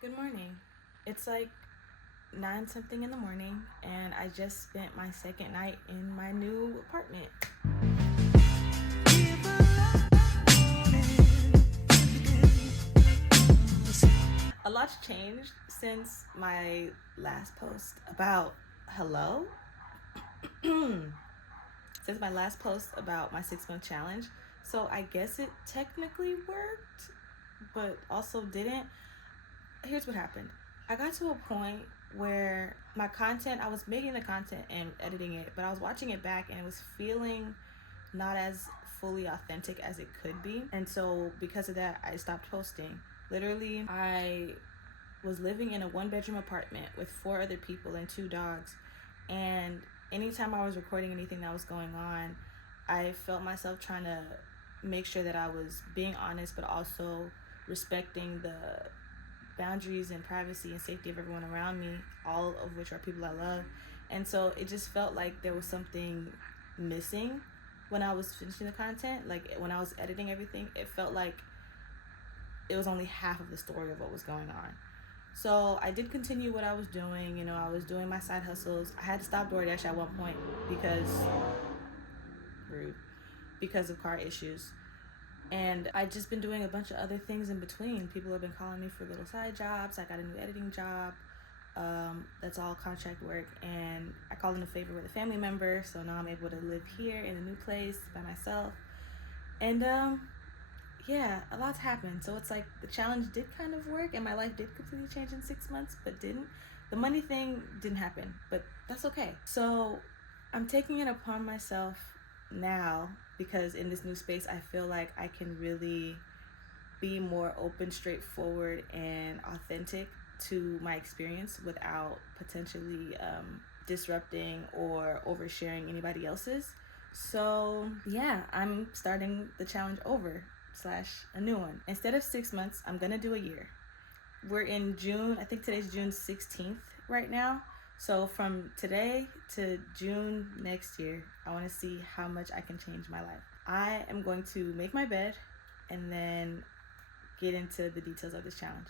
Good morning. It's like 9 something in the morning, and I just spent my second night in my new apartment. A lot's changed since my last post about hello. Since my last post about my 6-month challenge. So I guess it technically worked, but also didn't. Here's what happened. I got to a point where my content, I was making the content and editing it, but I was watching it back and it was feeling not as fully authentic as it could be. And so because of that, I stopped posting. Literally, I was living in a 1-bedroom apartment with 4 other people and 2 dogs. And anytime I was recording anything that was going on, I felt myself trying to make sure that I was being honest, but also respecting the boundaries and privacy and safety of everyone around me, all of which are people I love. And so it just felt like there was something missing when I was finishing the content. Like when I was editing everything, it felt like it was only half of the story of what was going on. So I did continue what I was doing. I was doing my side hustles. I had to stop DoorDash at one point because rude, because of car issues. And I just been doing a bunch of other things in between. People have been calling me for little side jobs. I got a new editing job. That's all contract work. And I called in a favor with a family member. So now I'm able to live here in a new place by myself. And yeah, a lot's happened. So it's like the challenge did kind of work and my life did completely change in 6 months, but didn't. The money thing didn't happen, but that's okay. So I'm taking it upon myself now because in this new space, I feel like I can really be more open, straightforward, and authentic to my experience without potentially disrupting or oversharing anybody else's. So yeah, I'm starting the challenge over slash a new one. Instead of 6 months, I'm gonna do a year. We're in June. I think today's June 16th right now. So from today to June next year, I want to see how much I can change my life. I am going to make my bed and then get into the details of this challenge.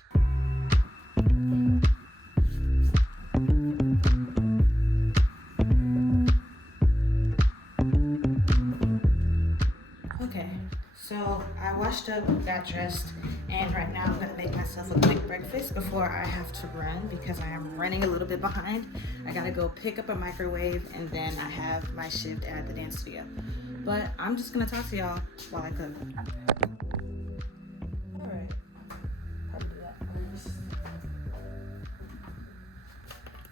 Okay, so I washed up, got dressed, and right now I'm gonna make myself a quick breakfast before I have to run because I am running a little bit behind. I gotta go pick up a microwave and then I have my shift at the dance studio. But I'm just gonna talk to y'all while I cook. Alright, probably do that first.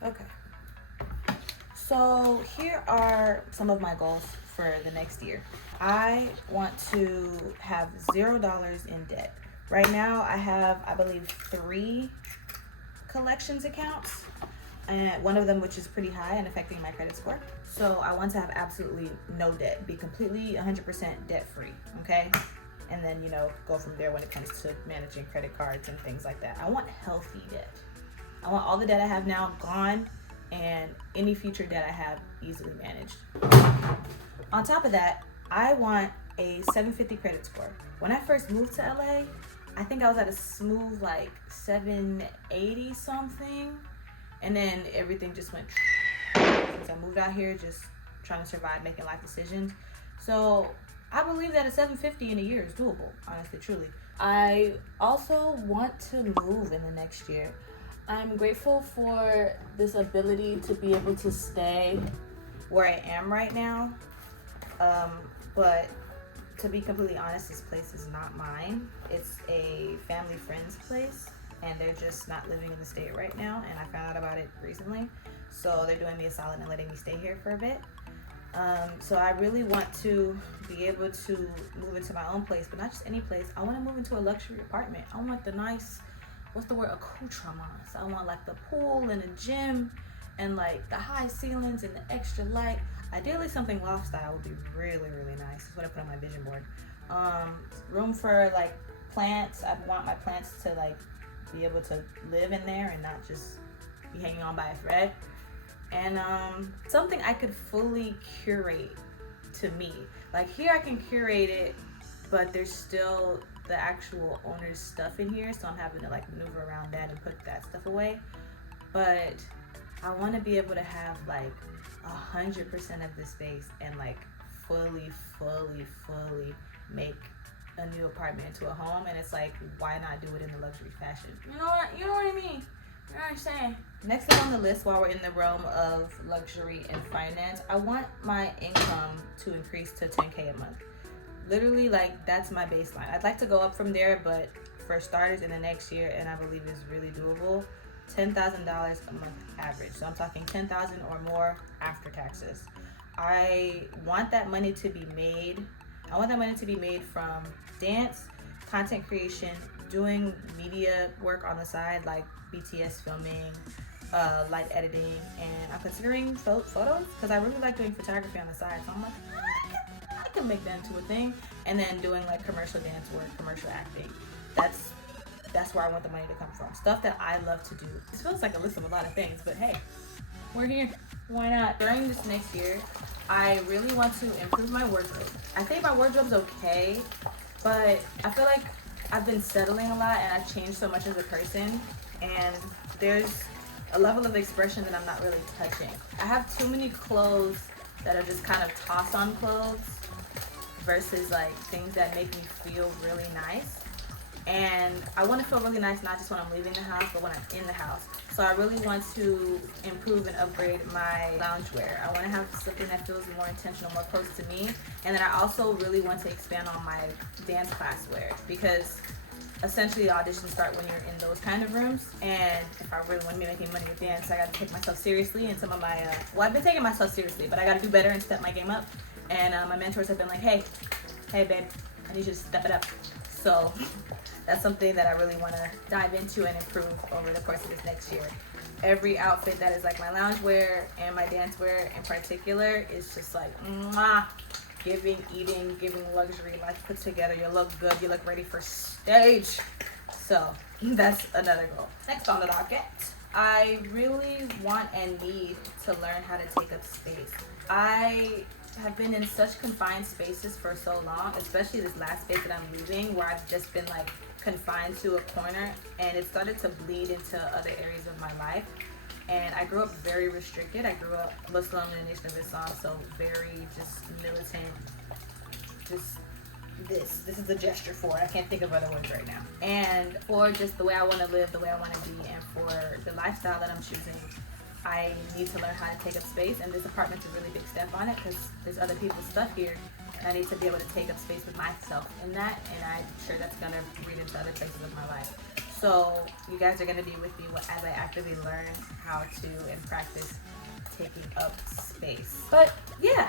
Okay. So here are some of my goals for the next year. I want to have $0 in debt. Right now, I have, I believe, 3 collections accounts, and one of them which is pretty high and affecting my credit score. So I want to have absolutely no debt, be completely 100% debt free, okay? And then, go from there when it comes to managing credit cards and things like that. I want healthy debt. I want all the debt I have now gone and any future debt I have easily managed. On top of that, I want a 750 credit score. When I first moved to LA, I think I was at a smooth like 780 something, and then everything just went since I moved out here, just trying to survive, making life decisions. So I believe that a 750 in a year is doable, honestly, truly. I also want to move in the next year. I'm grateful for this ability to be able to stay where I am right now. But to be completely honest, this place is not mine. It's a family friend's place, and they're just not living in the state right now, and I found out about it recently. So they're doing me a solid and letting me stay here for a bit. So I really want to be able to move into my own place, but not just any place. I want to move into a luxury apartment. I want the nice, what's the word, accoutrements. I want like the pool and a gym and like the high ceilings and the extra light. Ideally something loft style would be really, really nice. That's what I put on my vision board. Room for like plants. I want my plants to like be able to live in there and not just be hanging on by a thread. And something I could fully curate to me. Like here I can curate it, but there's still the actual owner's stuff in here, so I'm having to like maneuver around that and put that stuff away. But I want to be able to have like 100% of the space and like fully make a new apartment into a home. And it's like, why not do it in a luxury fashion? You know what I mean? You know what I'm saying? Next up on the list, while we're in the realm of luxury and finance, I want my income to increase to 10K a month. Literally, like, that's my baseline. I'd like to go up from there, but for starters, in the next year, and I believe it's really doable, $10,000 a month average. So I'm talking $10,000 or more after taxes. I want that money to be made. I want that money to be made from dance, content creation, doing media work on the side, like BTS filming, light editing, and I'm considering photos because I really like doing photography on the side. So I'm like, I can make that into a thing. And then doing like commercial dance work, commercial acting. That's where I want the money to come from. Stuff that I love to do. This feels like a list of a lot of things, but hey, we're here. Why not? During this next year, I really want to improve my wardrobe. I think my wardrobe's okay, but I feel like I've been settling a lot and I've changed so much as a person, and there's a level of expression that I'm not really touching. I have too many clothes that are just kind of toss-on clothes versus like things that make me feel really nice. And I want to feel really nice not just when I'm leaving the house, but when I'm in the house. So I really want to improve and upgrade my loungewear. I want to have something that feels more intentional, more close to me. And then I also really want to expand on my dance class wear, because essentially the auditions start when you're in those kind of rooms. And if I really want to be making money with dance, I got to take myself seriously. And some of my, I've been taking myself seriously, but I got to do better and step my game up. And my mentors have been like, hey babe, I need you to step it up. So that's something that I really want to dive into and improve over the course of this next year. Every outfit that is like my loungewear and my dance wear in particular is just like mwah, giving luxury, like put together. You look good, you look ready for stage. So that's another goal. Next on the docket, I really want and need to learn how to take up space. I have been in such confined spaces for so long, especially this last space that I'm leaving, where I've just been like confined to a corner, and it started to bleed into other areas of my life. And I grew up very restricted. I grew up Muslim in the Nation of Islam, so very just militant. Just this is the gesture for it. I can't think of other words right now. And for just the way I want to live, the way I want to be, and for the lifestyle that I'm choosing, I need to learn how to take up space, and this apartment's a really big step on it because there's other people's stuff here, and I need to be able to take up space with myself in that, and I'm sure that's going to read into other places of my life. So you guys are going to be with me as I actively learn how to and practice taking up space. But yeah,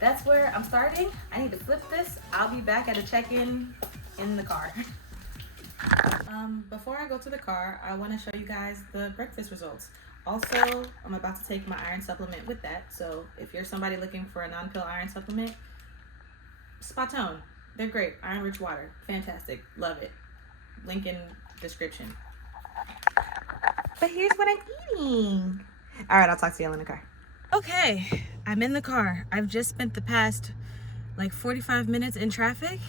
that's where I'm starting. I need to flip this. I'll be back at a check-in in the car. Before I go to the car, I want to show you guys the breakfast results. Also, I'm about to take my iron supplement with that. So if you're somebody looking for a non-pill iron supplement, spot on. They're great. Iron rich water. Fantastic. Love it. Link in description. But here's what I'm eating. All right, I'll talk to y'all in the car. Okay, I'm in the car. I've just spent the past like 45 minutes in traffic,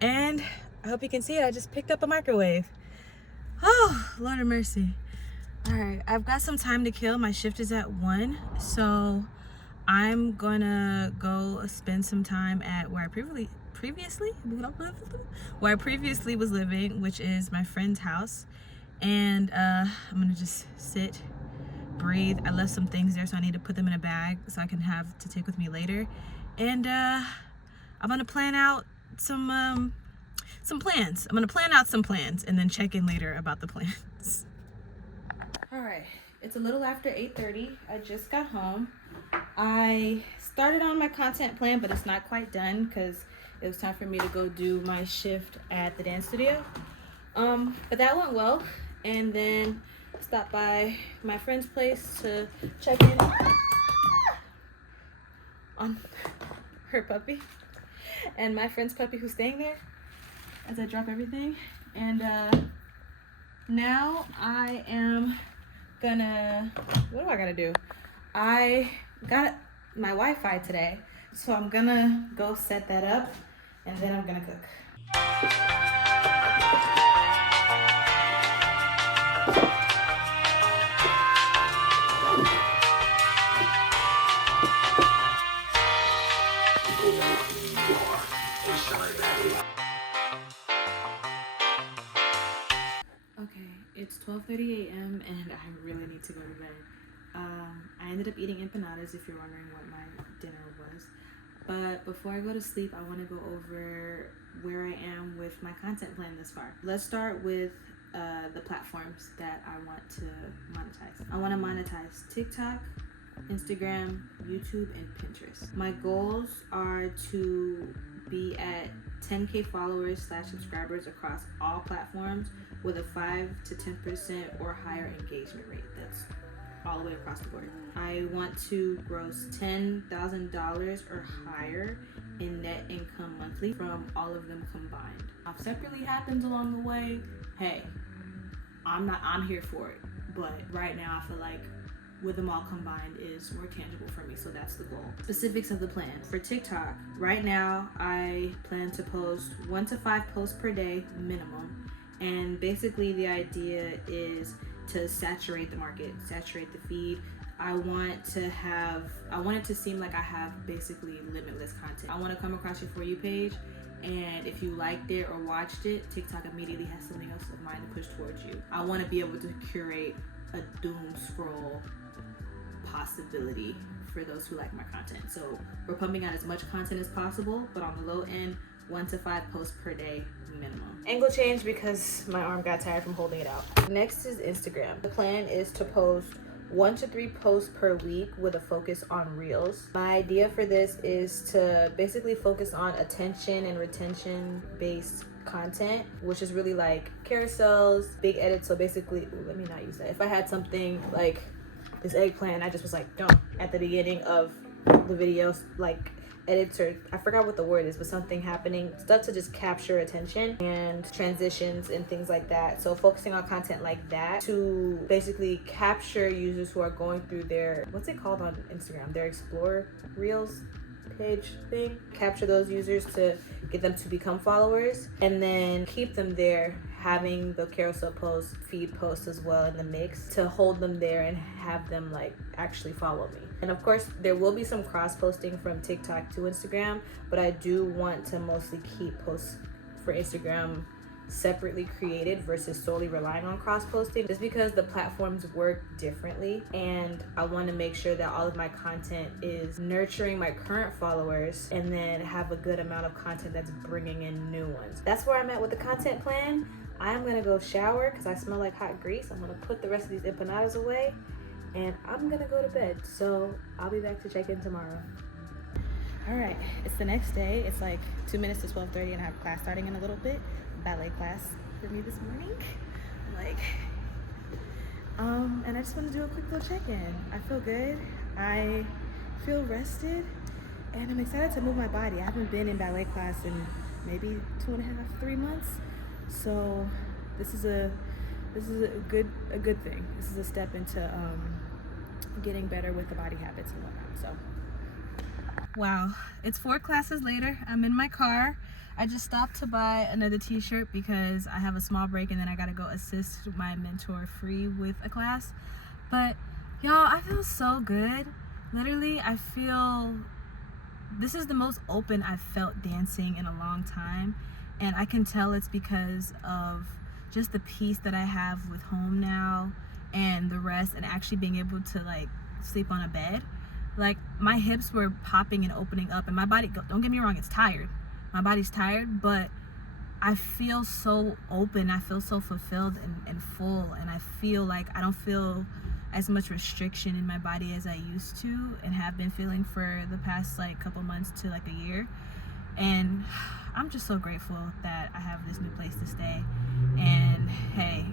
and I hope you can see it. I just picked up a microwave. Oh, Lord of mercy. All right, I've got some time to kill. My shift is at 1, so I'm gonna go spend some time at where I previously was living, which is my friend's house. And I'm gonna just sit, breathe. I left some things there, so I need to put them in a bag so I can have to take with me later. And I'm gonna plan out some plans. I'm gonna plan out some plans and then check in later about the plans. All right, it's a little after 8:30. I just got home. I started on my content plan, but it's not quite done because it was time for me to go do my shift at the dance studio. But that went well. And then stopped by my friend's place to check in on her puppy and my friend's puppy who's staying there as I drop everything. And now I am gonna, what do I gotta do? I got my Wi-Fi today, so I'm gonna go set that up and then I'm gonna cook. It's 12:30 a.m. and I really need to go to bed. I ended up eating empanadas, if you're wondering what my dinner was. But before I go to sleep, I want to go over where I am with my content plan this far. Let's start with the platforms that I want to monetize. I want to monetize TikTok, Instagram, YouTube, and Pinterest. My goals are to be at 10K followers / subscribers across all platforms with a 5 to 10% or higher engagement rate. That's all the way across the board. I want to gross $10,000 or higher in net income monthly from all of them combined. If separately happens along the way, hey, I'm here for it. But right now I feel like with them all combined is more tangible for me, so that's the goal. Specifics of the plan. For TikTok, right now I plan to post 1 to 5 posts per day minimum, and basically the idea is to saturate the market, saturate the feed. I want it to seem like I have basically limitless content. I want to come across your For You page, and if you liked it or watched it, TikTok immediately has something else of mine to push towards you. I want to be able to curate a doom scroll possibility for those who like my content. So we're pumping out as much content as possible, but on the low end, 1 to 5 posts per day minimum. Angle change because my arm got tired from holding it out. Next is Instagram. The plan is to post 1 to 3 posts per week with a focus on reels. My idea for this is to basically focus on attention and retention based content, which is really like carousels, big edits. So basically, let me not use that. If I had something like this eggplant, I just was like, don't, at the beginning of the videos, like edits, or I forgot what the word is, but something happening, stuff to just capture attention and transitions and things like that. So focusing on content like that to basically capture users who are going through their, what's it called on Instagram, their explore reels page thing. Capture those users to get them to become followers, and then keep them there, having the carousel posts, feed posts as well in the mix to hold them there and have them like actually follow me. And of course there will be some cross posting from TikTok to Instagram, but I do want to mostly keep posts for Instagram separately created versus solely relying on cross posting, just because the platforms work differently, and I want to make sure that all of my content is nurturing my current followers and then have a good amount of content that's bringing in new ones. That's where I'm at with the content plan. I'm gonna go shower because I smell like hot grease. I'm gonna put the rest of these empanadas away and I'm gonna go to bed, so I'll be back to check in tomorrow. All right, it's the next day. It's like 2 minutes to 12:30 and I have class starting in a little bit. Ballet class for me this morning. And I just want to do a quick little check-in. I feel good. I feel rested, and I'm excited to move my body. I haven't been in ballet class in maybe 2.5, 3 months. So this is a good thing. This is a step into getting better with the body habits and whatnot. So wow, it's 4 classes later. I'm in my car. I just stopped to buy another t-shirt because I have a small break and then I gotta go assist my mentor free with a class. But y'all, I feel so good. Literally, I feel this is the most open I've felt dancing in a long time, and I can tell it's because of just the peace that I have with home now and the rest, and actually being able to like sleep on a bed. Like my hips were popping and opening up, and my body, don't get me wrong, it's tired. My body's tired, but I feel so open. I feel so fulfilled and full, and I feel like I don't feel as much restriction in my body as I used to and have been feeling for the past like couple months to like a year. And I'm just so grateful that I have this new place to stay. And hey,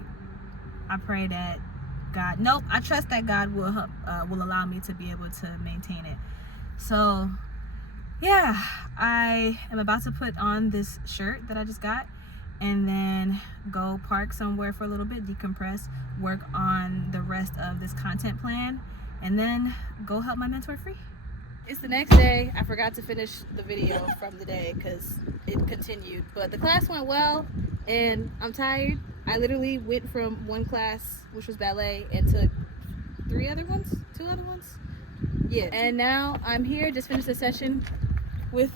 I pray that I trust that God will allow me to be able to maintain it. So yeah, I am about to put on this shirt that I just got and then go park somewhere for a little bit, decompress, work on the rest of this content plan, and then go help my mentor free. It's the next day. I forgot to finish the video from the day because it continued, but the class went well and I'm tired. I literally went from one class, which was ballet, and took 2 other ones. Yeah, and now I'm here, just finished the session with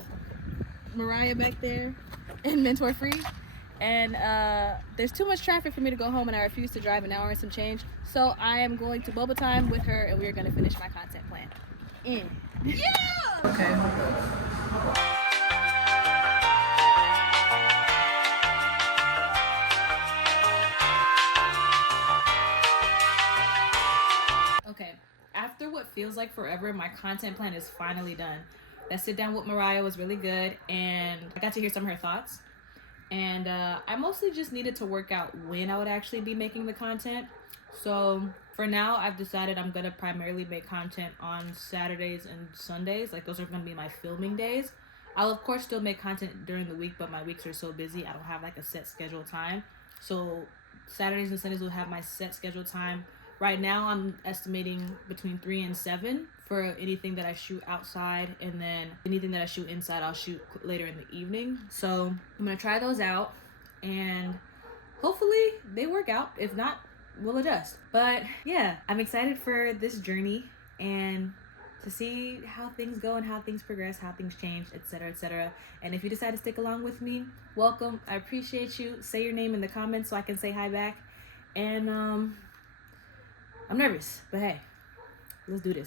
Mariah back there and mentor free, and there's too much traffic for me to go home, and I refuse to drive an hour and some change. So I am going to boba time with her, and we are going to finish my content plan. Yeah. Okay. Okay, after what feels like forever, my content plan is finally done. That sit down with Mariah was really good, and I got to hear some of her thoughts. And I mostly just needed to work out when I would actually be making the content. So for now, I've decided I'm gonna primarily make content on Saturdays and Sundays. Like, those are gonna be my filming days. I'll of course still make content during the week, but my weeks are so busy I don't have like a set scheduled time. So Saturdays and Sundays will have my set scheduled time. Right now, I'm estimating between 3 and 7 for anything that I shoot outside, and then anything that I shoot inside, I'll shoot later in the evening. So I'm gonna try those out, and hopefully they work out. If not, we'll adjust. But yeah, I'm excited for this journey and to see how things go and how things progress, how things change, etc., etc. And if you decide to stick along with me, welcome. I appreciate you. Say your name in the comments so I can say hi back. And I'm nervous, but hey, let's do this.